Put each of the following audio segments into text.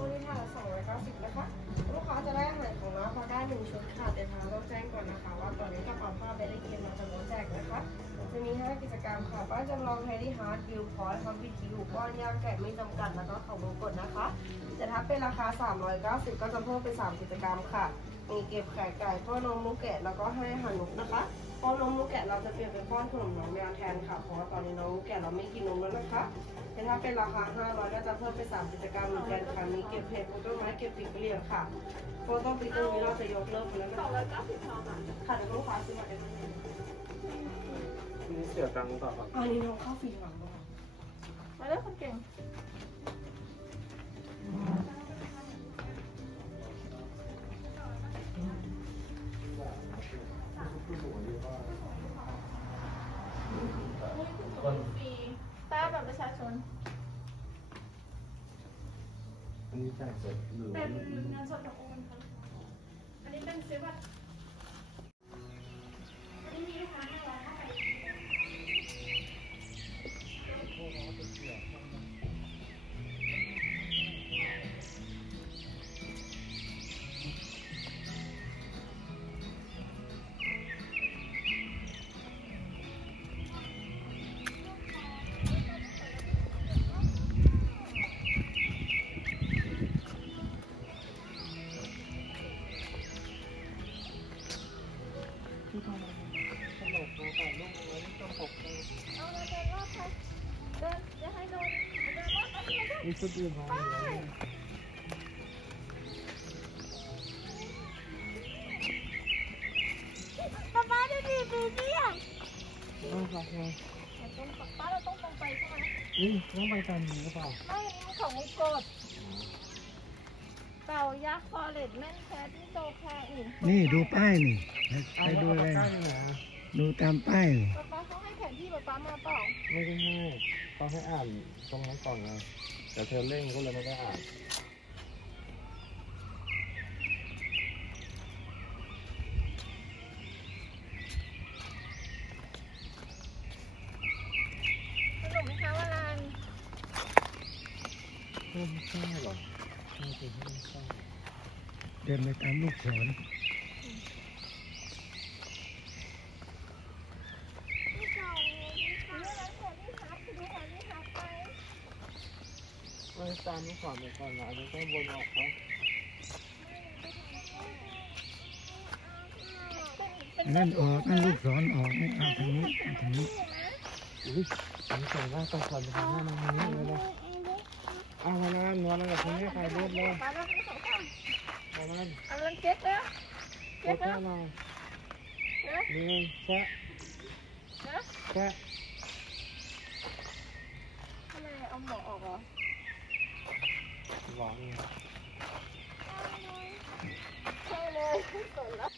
ตู้นี้ค่ะ290นะคะ ลูกค้าจะได้อาหารของเราพอได้หนึ่งชุดค่ะเดี๋ยวทางต้องแจ้งก่อนนะคะ ว่าตอนนี้กระเป๋าผ้าเบลลี่เกมเราจะลดแจกนะคะ จะมี5กิจกรรมค่ะบ้านจำลองแฮร์ดฮาร์ดวิวพอยท์ทำวิธีหูก้อนย่างแกะไม่จำกัดแล้วก็ของมงกดนะคะ แต่ถ้าเป็นราคา 390 ก็จะเพิ่มเป็น3กิจกรรมค่ะ มีเก็บไข่ไก่ป้อนนมลูกแกะแล้วก็ให้อาหารนกนะคะป้อนนมลูกแกะเราจะเปลี่ยนเป็นป้อนขนมน้องแมวแทนค่ะเพราะว่าตอนนี้น้องลูกแกะเราไม่กินนมแล้วนะคะแต่ถ้าเป็นราคา500ก็จะเพิ่มเป็น3กิจกรรมเหมือนกันค่ะมีเก็บเห็ดปลูกต้นไม้เก็บปีกเรียนค่ะโฟโต้ปีกตรงนี้เราจะยกเลิกไปแล้วนะคะค่ะเดี๋ยวลูกค้าซื้อมาเองนี่เสียตังค์เปล่าครับอันนี้น้องเข้าฟรีหลังบ้างมาเด้อคนเก่ง ตาแบบประชาชน อันนี้จ่ายสดหรือเป็นเงินสดกับโอนค่ะอันนี้เป็นซื้อบัตร มีชุดอื่นมาอยู่แล้วป้าป้าดูดิดูดิอะต้องฝากไงป้าเราต้องตรงไปใช่ไหมนี่ต้องไปตามนี้หรือเปล่าไม่อันนี้มันของมงกฎเต่ายักษ์ฟอเรสแมนแคทที่โตแคร์อีกนี่ดูป้ายนี่ไปดูเลเลยยใกล้เหรอดูตามป้ายนี่ป้าป้าเขาให้แผนที่ป้าป้ามาเปล่าไม่ได้ให้ต้องให้อ่านตรงนั้นก่อนไง แต่เธอเร่งก็เลยไม่ได้อ่านสนุกไหมคะวารานไม่ใช่หรอไม่ใช่ไม่ใช่เดินไปตามลูกศร ที่จองนี่ค่ะนี่ร้านแผนที่ฮับไปดูแผนที่ฮับไป ไม่ ตามลูกศรไปก่อนนะอันนี้ต้องวนออกไปนั่นออกนั่นลูกศรออกนี่เอาทางนี้เอาทางนี้อุ้ยอันนี้ส่งว่าต้องคนไปทางหน้าทางนี้เลยนะเอามาแล้วนวลแล้วกับคนนี้ใครรูปเลยป้าเราไม่สองข้างเอามันเอาเงินเก็ตแล้วเก็ตดแล้วหนึ่งแชะนะแชะทำไมเอาหมอออกเหรอ หวังใช่เลยสนแล้ว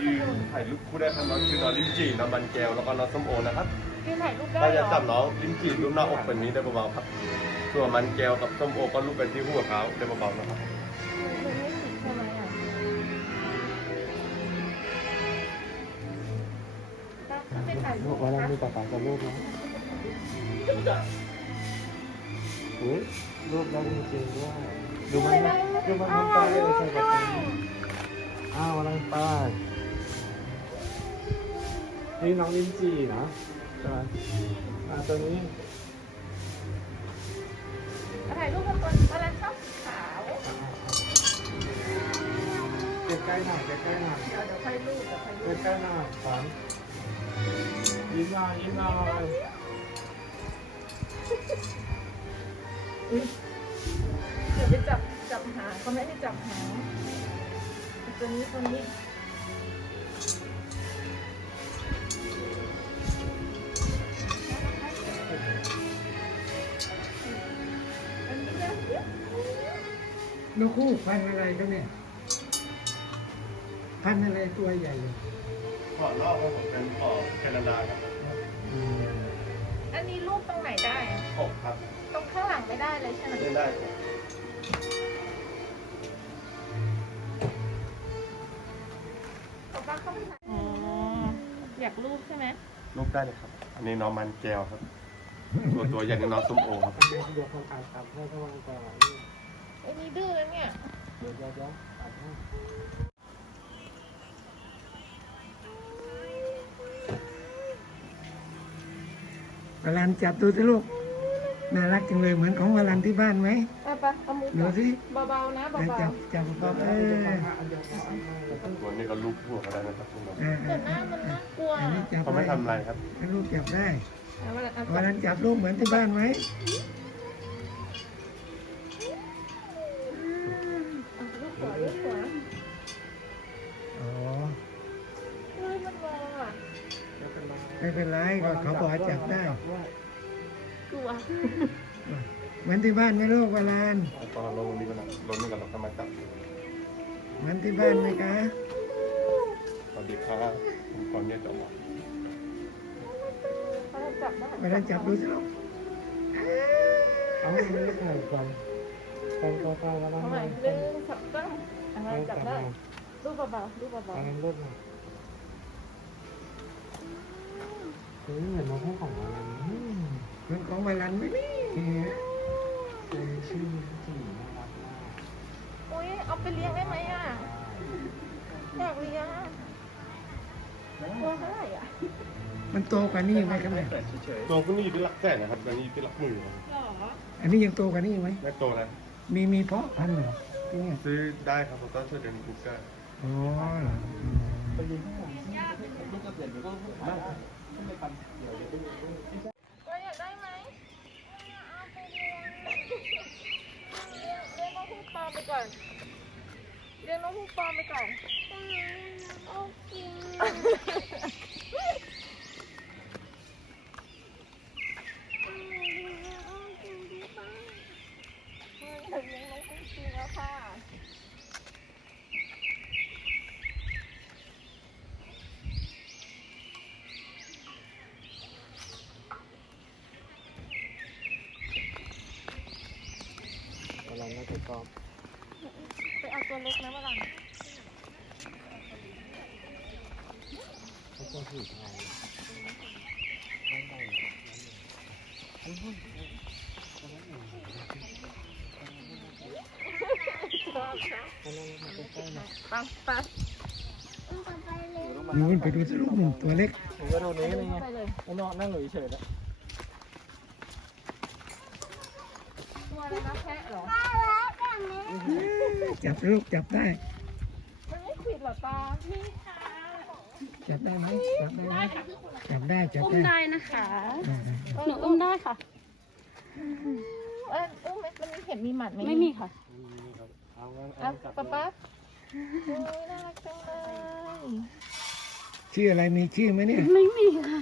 ยืนถ่ายรูปคู่ได้ครับน้องชื่อน้องลิ้นจี่น้องมันแก้วแล้วก็น้องส้มโอนะครับๆยืนถ่ายรูปได้ถ้าเหรจะอจับน้องลิ้นจี่รูปหน้าอกแบบนี้ได้เบาๆครับส่วนมันแก้วกับส้มโอก็รูปไปที่หัวเท้าได้เบาๆนะครับ มันไม่ผิดใช่ไหมอะถ้าไปถ่ายรูลูปกวันนะนั้นมีต่างๆกับรูปนะอุ้ยรูปแล้วจริงๆด้วยดูมันนะดูมันมันไปเลยใส่กระเป๋าอ้าวอะไรไป นี่น้องลิ้นจี่นะใช่ไหมอ่าตัวนี้ถ่ายรูปกับคนเวลาชอบขาวใกล้ๆหน่อยใกล้ๆหน่อยเดี๋ยวเดี๋ยวค่อยรูปเดี๋ยวค่อยรูปใกล้ๆหน่อยฝันยิ้มหน่อยยิ้มหน่อยเดี๋ยวไปจับจับหางเขาไม่ให้จับหางเตัวนี้ตัวนี้อัน นกคู่พันธุ์อะไรกันเนี่ย พันธุ์อะไรตัวใหญ่เลยขอรอบครับผมเป็นขอแคนาดาครับอืมอันนี้รูปตรงไหนได้อะหกครับตรงข้างหลังไม่ได้เลยใช่ไหมเล่นได้ครับเอาป้าเข้าไปถ่ายอ๋อ อยากรูปใช่ไหมลูกได้เลยครับ อันนี้น้องมันแก้วครับ ตัวตัวใหญ่นี่น้องส้มโอครับ เดี๋ยวเดี๋ยวผมอ่านตามให้ถ้าวางก่อน ไอ้นี่ดื้อแล้วเนี่ย เดี๋ยวเดี๋ยวเดี๋ยวอ่านให้วลันจับดูสิลูก น่ารักจังเลยเหมือนของวาลันที่บ้านไหมเอาไปเอามือดูสิ เบาๆนะเบาจับจับเบาๆเออตัวนี้ก็ลูกหัวก็ได้นะครับคุณน้องเออๆเอแต่หน้ามันน่ากลัวอันนี้จับเขาไม่ทำไรครับให้ลูกจับได้เอามาเอาวาลันจับลูกเหมือนที่บ้านไหม เขาบอกให้จับได้กลัวเหมือนที่บ้านไหมลูกวาลันเอาตอนลงนี้ก็นะลงนี่ก็เราทำไมาจับเหมือนที่บ้านไหมคะสวัสดีครับผมก่อนเนี่ยจะบอกเขาจะจับได้วาลันจับดูสิลูกเอาไม่ได้ถ่ายก่อนตอนต่อไปแล้วนะเอาใหม่หนึ่งสองสามอะไรจับได้รูปเบาๆรูปเบาอันนั้นเลิ เฮ้ยเหมือนน้องให้ของอะไรอืมเหมือนของวาลันไหมนี่เป็นชื่อจีน่ารักมากๆอุ้ยเอาไปเลี้ยงได้ไหมอะอยากเลี้ยงอะตัวเท่าไหร่อะมันโตกว่านี้ไหมครับเนี่ยตัวพวกนี้อยู่ที่หลักแสนนะครับตัวนี้อยู่ที่หลักหมื่นครับหรออันนี้ยังโตกว่านี้ไหมไม่โตแล้วมีมีเพาะพันธุ์เหรอที่เนี่ยซื้อได้ครับผมต้องช่วยเดินกูเกิลอ๋อเหรออืมไปยืนข้างหลังลูกกระเด็นหรือก็ได้ต้องไปปัน เรียวเดี๋ยวตัวอยากได้ไหมเอาไปเลี้ยงเลี้ยงเลี้ยงน้องฮูกปอมไปก่อนเลี้ยงน้องฮูกปอมไปก่อน โอเค เดี๋ยวเลี้ยงน้องฮูกจริงแล้วค่ะ อะไรน่าจะชอบ ไปเอาตัวเล็กนะเมื่อไหร่ เขาจะหืดไงไม่ได้เฮ้ย ชอบชอบ อันนั้นมันเป็นใกล้นะ ปังปัง นู่นไปดูสิลูกนู่นตัวเล็กผมก็ดูนี้นี่ไงไปเลยแล้วนอนนั่งอยู่เฉยๆแล้วตัวอะไรนะแพะเหรอจับลูกจับได้มันไม่ขวิดเหรอตานี่ค่ะจับได้ไหมจับได้ไหมจับได้จับอุ้มได้ได้นะคะอ่าหนูอุ้มได้ค่ะเอออุ้มไหมมันเห็นมีหมัดไหมไม่มีค่ะเอางั้นอะเอาจับป๊าป๊าโอ้ยน่ารักจังเลย ชื่ออะไรมีชื่อไหมเนี่ย ไม่มีค่ะ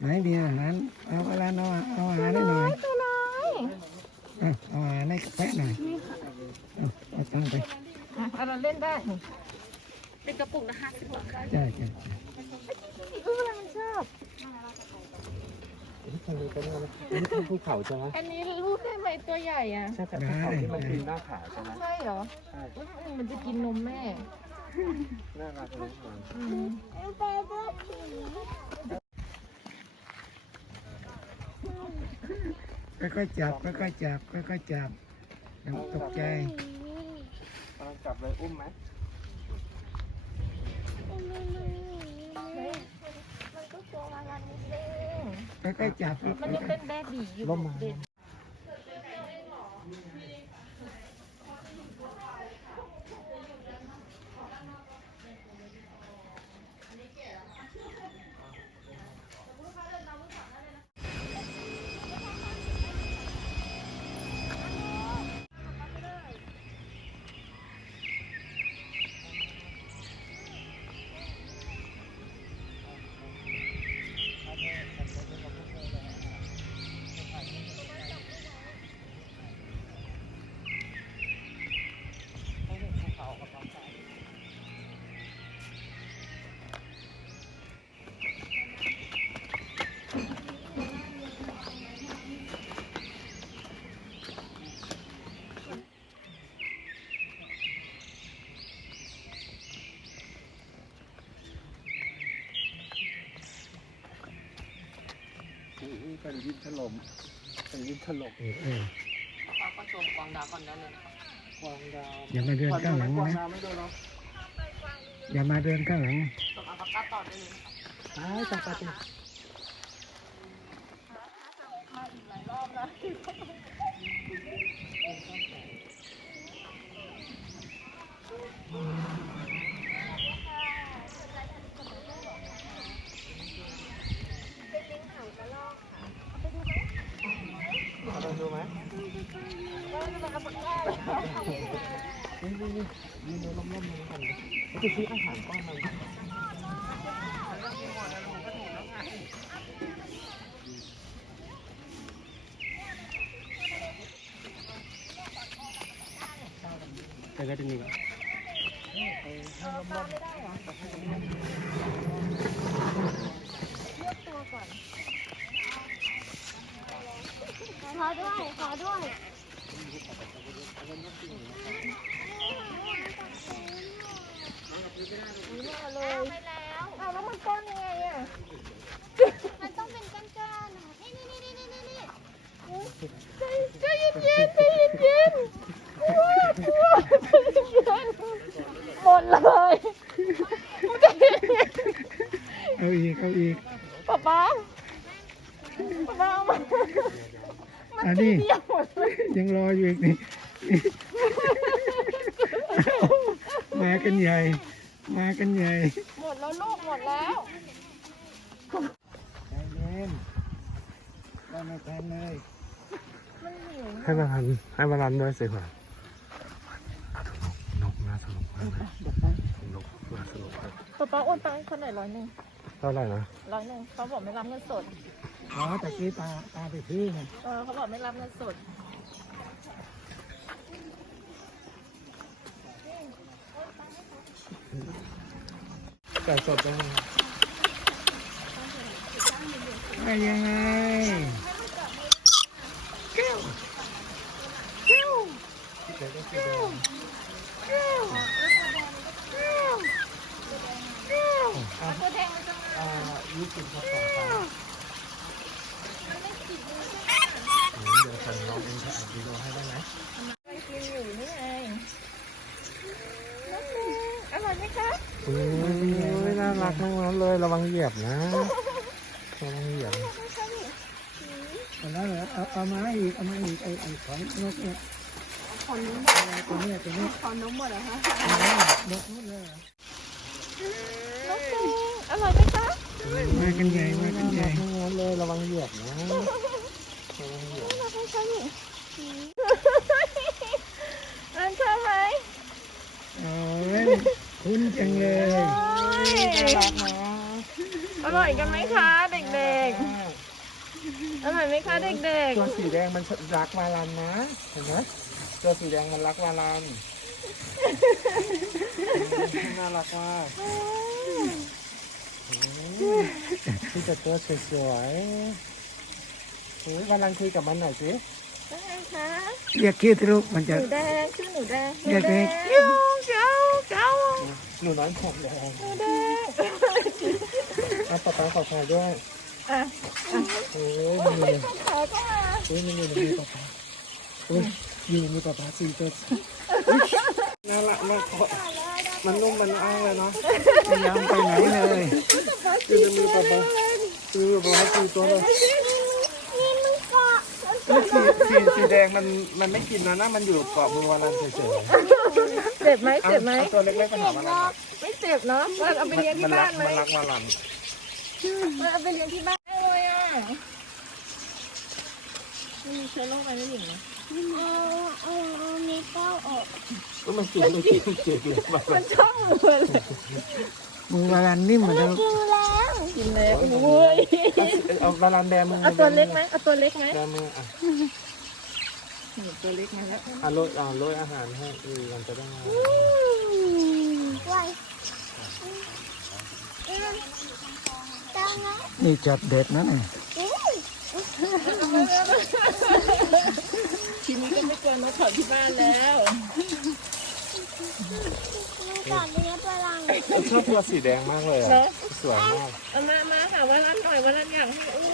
ไหนมีอาหาร เอาเวลาเอาเอาอาหารให้หน่อยตัวน้อยอะเอาอาหารให้แพะหน่อยเอาเอาตังค์ไปอะเอาเราเล่นได้เป็นกระปุกละห้าสิบบาทค่ะใช่ใช่อุ้ยเวลามันชอบทางนี้ก็ได้นะนี่คือภูเขาใช่ไหมอันนี้รูดได้ไหมตัวใหญ่อะ ใช่แต่ภูเขาที่มันปีนหน้าผาใช่ไหมใช่เหรอใช่อุ๊ยมันจะกินนมแม่ น่ารักเลยค่อยๆจับค่อยๆจับค่อยๆจับอย่าตกใจกำลังจับเลยอุ้มไหมมันก็ตัวละลันนิดนึงค่อยๆจับ มันยังเป็นแบบีอยู่ นดินถล่มแผ่นดินถล่มเออเออป้าก็ชมกวางดาวก่อนได้เลยนะครับกวางดาวอย่ามาเดินข้างหลังกวางนะดาวไม่โดนหรอกอย่ามาเดินข้างหลังส่งอัลปาก้าต่อได้เลยนะครับตายตายตายตายเอาลองดูไหม นี่นี่นี่ยืนในร่มๆนี้กันเขาจะซื้ออาหารป้อนมันแต่ก็จะมีแบบ อด้วย ขอด้วยอาไปแล้วอาแล้วมันก้อนยังไงอะ มันต้องเป็นก้อนๆนะนี่นี่นี่นี่นี่นี่ใจเย็นๆใจเย็นๆกลัวกลัวใจเย็นๆหมดเลยใจเย็นเอาอีก เอาอีกป๊าป๊าป๊าป๊าเอามา อันนี้เดียวหมดเลยยังรออยู่อีกนี่มากันใหญ่ มากันใหญ่ หมดแล้วลูกหมดแล้วใจเย็นได้ไม่แพนเลยให้มารันให้มารันด้วยสิค่ะนกน่าสนุกมากเลยนกน่าสนุกมากป๊าป๊าโอนตังค์ให้เขาหน่อยร้อยหนึ่งเท่าไหร่นะร้อยหนึ่งเขาบอกไม่รับเงินสด อ๋อตะกี้ตาตาไปซื้อไงเออเขาบอกไม่รับเงินสดไก่สดได้ไหมได้ยังไงไก่ก็สีแดงตัวแดงมันจะอ่ายี่สิบครับสองพันเดี๋ยวฉันลองเองจะอัด วิดีโอให้ได้ไหมไปกินอยู่นี่ไงน้ำหนึ่งอร่อยไหมคะอุ้ยน่ารักมากเลยระวังเหยียบนะระวังเหยียบเอาแล้วเหรอเอาเอามาอีกเอามาอีกไอ้ไอ้ของนกเนี่ยของนกตัวเนี้ยตัวเนี้ยขอนมหมดเหรอคะนกนกเลยเหรอน้ำหนึ่งอร่อยไหมคะมากันใหญ่มากันใหญ่ทั้งนั้นเลยระวังเหยียบนะระวังเหยียบ อันชอบไหมโอ้ยคุ้นจังเลยอร่อยกันไหมคะเด็กๆ อร่อยไหมคะเด็กตัวสีแดงมันรักวาลันนะ เห็นไหมตัวสีแดงมันรักวาลันน่ารักมากที่จะตัวสวยๆเฮ้ยวาลันคุยกับมันหน่อยสิๆว่าไง คะเรียกชื่อที่ลูกมันหจะนูแดงชื่อหนูแดงหนูเรียกแดเด็งกเจ้าเจ้าเจ้าหนูน้อยผมแดงหนูแดงเอาปากกาขอถ่ายด้วยอะโอ้ยมันมีขอก็มาโอ้ยมันมีมันมีปากกาโอ้ยอยู่มีปากกาสี่ตัวน่ารักมากมันนุ่มมันอ้างเลยเนาะพยายามไปไหนเลยคือมันมีปากกาคือบอกให้สี่ตัวเลย สีสีสีแดงมันมันไม่กินนะนะมันอยู่เกาะมือวาลันเฉยเจ็บไหมๆเจ็บไหมอาตัวเล็กๆไปหาวาลันไม่เจ็บเนาะว่าเอาไปเลี้ยงที่มันรับ้ากนไหมมันรักวาลันว่าเอาไปเลี้ยงที่บ้านได้เลยอะไม่มีเชื้อโรคอะไรไม่หญิงนะเอาเอาเอาเมเปิลออก ก็มันกินไม่กินเจ็บเลยมามันชอบมือเลย มือวารันนิ่มเหมือนเดิมกินแล้วกินแล้วโอ้ยเอาวาลันแดมือเอาตัวเล็กไหมเอาตัวเล็กไหมแดมืออะนี่ตัวเล็กมาแล้วอะโรยอะโรยอาหารให้เออมันจะได้ง่ายไว้จังนะนี่จัดเด็ดนะเนี่ยทีนี้ก็ไม่กลัวนกเขาที่บ้านแล้วมี ก่อนเลี้ยงพลังชอบตัวสีแดงมากเลยอะเนาะสวยมากเอามามาค่ะวันละหน่อยวันละอย่างให้อู้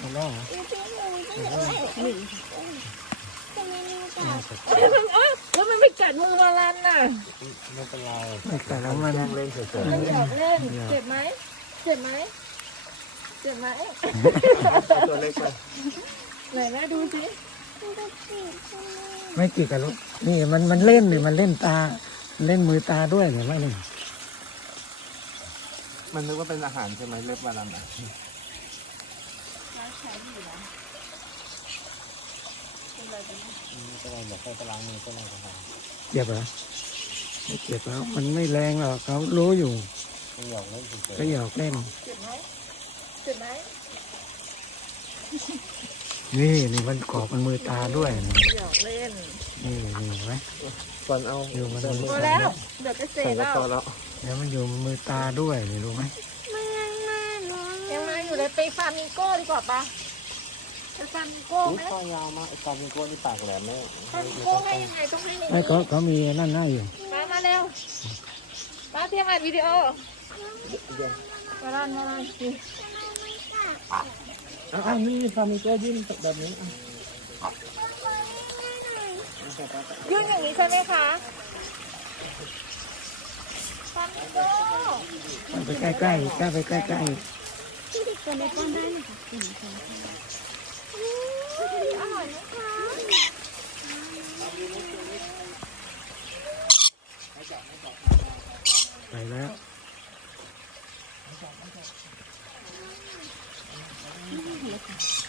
หมดแล้วเหรอจะไม่รู้จักแล้วมันไปกัดมือมาลันน่ะ ไม่เป็นไรไม่แต่แล้วมันเล่นเฉยมันอยากเล่น เจ็บไหม เจ็บไหม เจ็บไหม ๆตัวเล็กไปไหนแม่ดูสิมันจะติดใช่ไหมไม่กี่กับลูกนี่มันมันเล่นนี่มันเล่นตา เล่นมือตาด้วยเห็นไหมนี่มันนึกว่าเป็นอาหารใช่ไหมเล็บวาลันอะก็เลยบอกให้ไปล้างมือก็เลยครับเจ็บเหรอไม่เจ็บแล้วมันไม่แรงหรอกเขารู้อยู่ไม่หยอกเล่นเฉยก็อยากเล่นเจ็บไหมเจ็บไหม นี่นี่มันกรอบมันมือตาด้วยนี่อยากเล่นนี่นี่เห็นไหมๆก่อนเอาอยู่มันใส่มือพอตาแล้วด้วยเดี๋ยวจะเสใส่ร็จแล้แล้ววพอแล้วเดี๋ยวมันอยู่มือตาด้วยนี่รู้ไหมมันยังมาหนูยังมาอยู่เลยไปฟาร์มิงโก้ดีกว่าปะไปฟาร์มิงโก้อุ้ไหยมคอยาวมากไอ้ตามิโก้นี่ปากแหลมแม่ฟาร์มิงโก้ให้ยังไงต้องให้ในไอ้นี้เขาเขามีนั่นหน้าอยู่มามาเร็วมาเตรียมอัดวิดีโอมาลันมาลันสิ อ้าวนี่ฟาร์มิโก้ยื่นแบบนี้อะยื่นอย่างนี้ใช่ไหมคะฟาร์มิงโก้ไปใกล้ๆใกล้ใกล้ไปใกล้ใกล้ตัวเล็กก็ได้ค่ะกลิ่นของอร่อยไหมคะไปแล้ว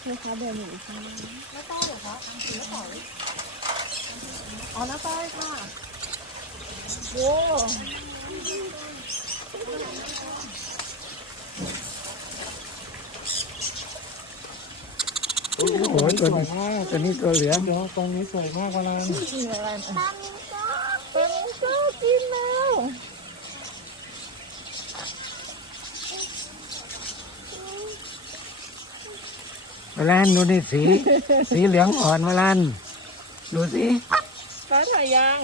นะคะเบอร์หนึ่งค่ะน้าต้อยเหรอคะน้าต้อยอ๋อน้าต้อยค่ะโว้โอ้โหตัวนี้ตัวนี้ตัวเหลืองเดี๋ยวตรงนี้สวยมากวาลันกินอะไรอะตามิงโก้ฟาร์มิงโก้กินแล้ว มาลันดูนี่สี สีเหลืองอ่อนมาลันดูสิฟ้าถ่ายยัง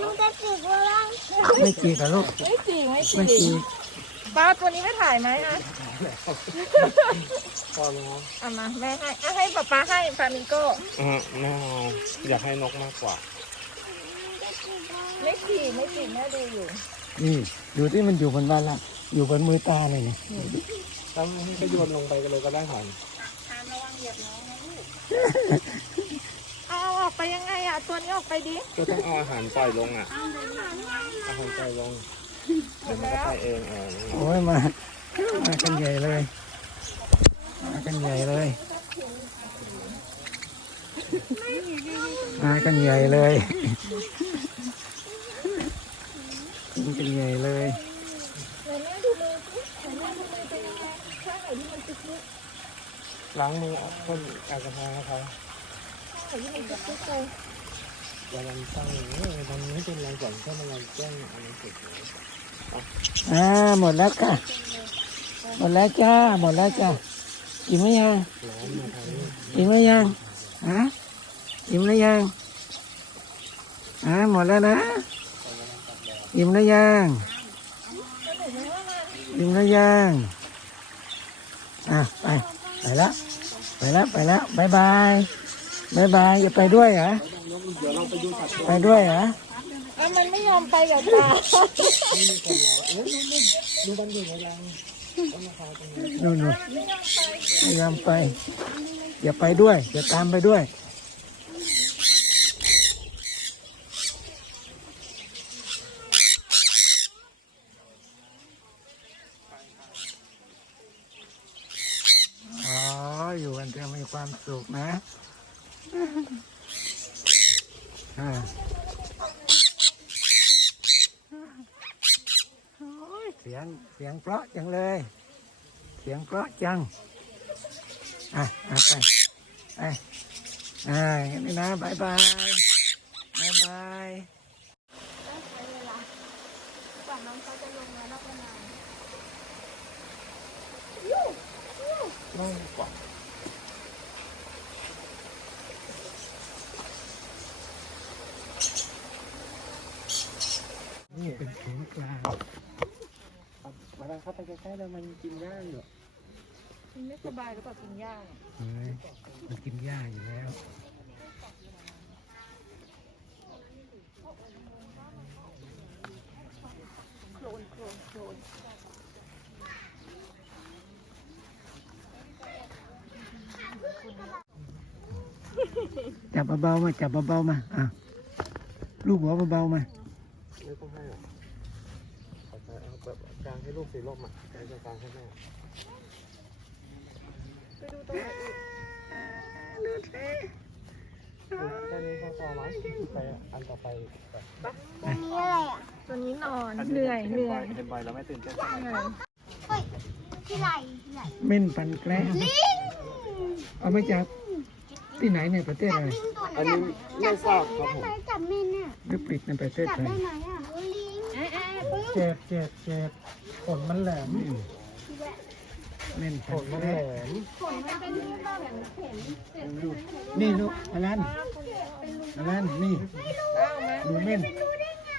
หนูจะติดว่าล่างไม่จีกับลูกไม่จริงไม่จไม่ริจีงป้าตัวนี้ไม่ถ่ายไหมอะพอแล้วเอามาแม่ให้อะให้ป๊าป๊าให้ฟาร์มิงโก้อะแม่เอาอยากให้นกมากกว่า ไม่จีไม่จีแม่ดูอยู่นี่ดูที่มันอยู่บนบ้านละอยู่บนมือตาเลยนี่แล้วนี่ก็โยนลงไปกันเลยก็ได้ ค่ะเอาออกไปยังไงอะ ตัวนี้ออกไปดิก็ต้องเอาอาหารปล่อยลงอะอาหารปล่อยลง เดี๋ยวมันก็ไปเองเออโอ้ยมา มากันใหญ่เลย มากันใหญ่เลย มากันใหญ่เลยกินกันใหญ่เลย ไหนแม่ดูมือสิไหนแม่ดูมือเป็นยังไงข้างไหนที่มันติ๊กๆ ล้างมือพ่นแอลกอฮอล์นะครับอย่าลันตั้งอย่างนี้มันไม่เป็นไรก่อนถ้ามันเราแจ้งอะไรเสร็จอ่าหมดแล้วค่ะ หมดแล้วจ้า หมดแล้วจ้าอิ่มไหมยังร้อนมาทางนี้อิ่มไหมยังฮะอิ่มหรือยังอ่าหมดแล้วนะอิ่มหรือยังอิ่มหรือยังอะไป ไปแล้ว ไปแล้ว ไปแล้วบายบายบายบายอย่าไปด้วยเหรอ ไปด้วยเหรออะมันไม่ยอมไปกับตานู่นนู่นไม่ยอมไป อย่าไปด้วย อย่าตามไปด้วย อ๋อ อยู่กันจะมี ความสุขนะอ่าโอ้ยเสียงเสียงเพราะจังเลย เสียงเพราะจัง อะอะไปไปอ่าอย่างนี้นะบายบายบายบายก่อนน้องเขาจะลงมาแล้วก็นาน น่องกว่านี่เป็นของกลางมาแล้วเข้าไปใกล้ๆแล้วมันกินได้อยู่มันไม่สบายหรือเปล่ากินย่างเฮ้ยมันกินหญ้าอยู่แล้วโคลนโคลนโคลนจับเบาๆมาจับเบาๆมาอะลูกหัวเบาๆมา ไม่ต้องให้หรอกเอาไปเอาแบบกลางให้ลูกสีลมอะกลางจะกลางให้แม่ไปดูตรงไหนอีกแค่นี้ก็พอมั้งไปอันต่อไปแบบอันนี้อะไรอะ ตัวนี้นอนเหนื่อยเหนื่อยเห็นบ่อยแล้วไม่ตื่นเต้นเหนื่อยเฮ้ยที่ไหลไหลเม่นปันแกล้งลิงเอาไมาจาก ที่ไหนในประเทศอะไรลิงตัวอันนั้นนี้ไม่ทราบครับได้ผมไหมจับเมนอะหรือปิดในประเทศจับไทยได้ไหมอะลิงเอ๊ะเอ๊ะปึ๊บเจ็บเจ็บเจ็บขนมันแหลมเม่นขปันนมันแกแหลล้งมขนมันเป็นแบบนี่ลูกอลันอลันนี่อ้าวมาดูเม่นดูได้ไง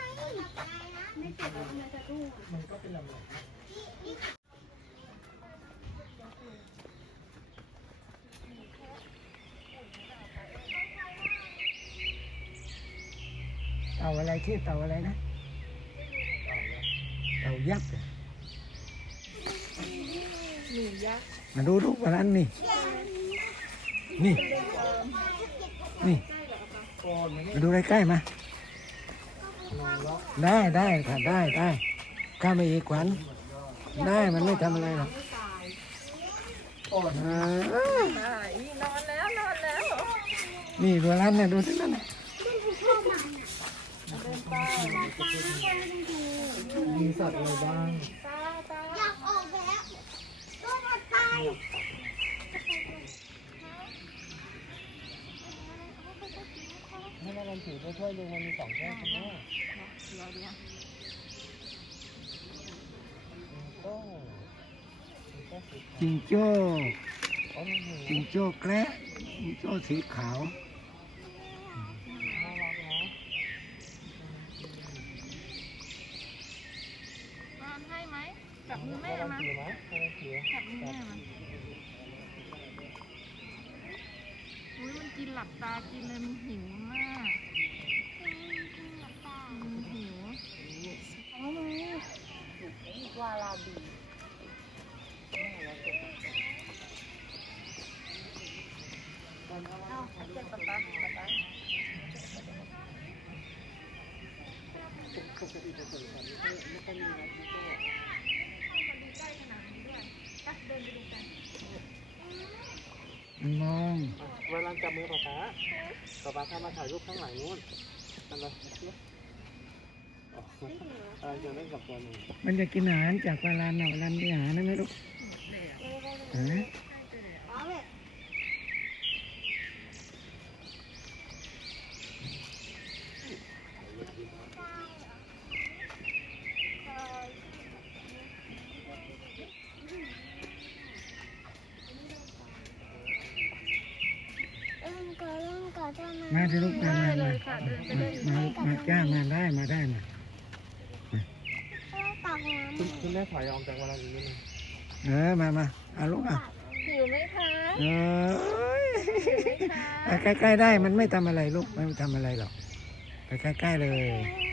เต่าอะไรชื่อเต่าอะไรนะเต่ายักษ์เหรอหนูยักษ์มาดูลูกอลันนี่ นี่ นี่มาดูใกล้ๆมา ได้ได้ค่ะได้ได้ข้ามาอีกขวัญได้มันไม่ทำอะไรหรอกอ่าตายนอนแล้วนอนแล้ว นี่ดูร้านเนี่ยดูสินั่นน่ะ มีสัตว์อะไรบ้างอยากออกแล้วตัวถัดไปให้เราลองถือไปช่วยดูมันมีสองแค่คุณแม่เดี๋ยวเดี๋ยวก็จิงโจ้จิงโจ้แกระจิงโจ้สีขาว น่ารักนะ นอนให้ไหมจับมือแม่ ให้เรา มา ถือไหมให้เราถือ จับมือแม่มาอุ้ยมันกินหลับตากินเลยมันหิวมากมันหิววาลาบี มองเวลาจับมือป๊าป๊าป๊าป๊าเข้ามาถ่ายรูปข้างหลังนู้นนั่นเลยอ๋อเออจะเล่นกับตัวหนึ่งมันจะกินอาหารจากปลาลานเอาลานที่หานั่นไหมลูกฮะ เล่นก่อนเล่นก่อนได้ไหม มาที่ลูกมา ได้ มา เล มาย ค่ะเดินไปเลย มามาจ้ามาได้มาได้มา เล่นตักน้ำคุณคุณแม่ถอยออกจากเวลาอีกนิดนึงเออมามาเอาลูกอะหิวไหมคะเอ้ยหิวไหมคะ อะใกล้ๆได้มันไม่ทำอะไรลูกไม่ทำอะไรหรอกไปใกล้ๆเลยเ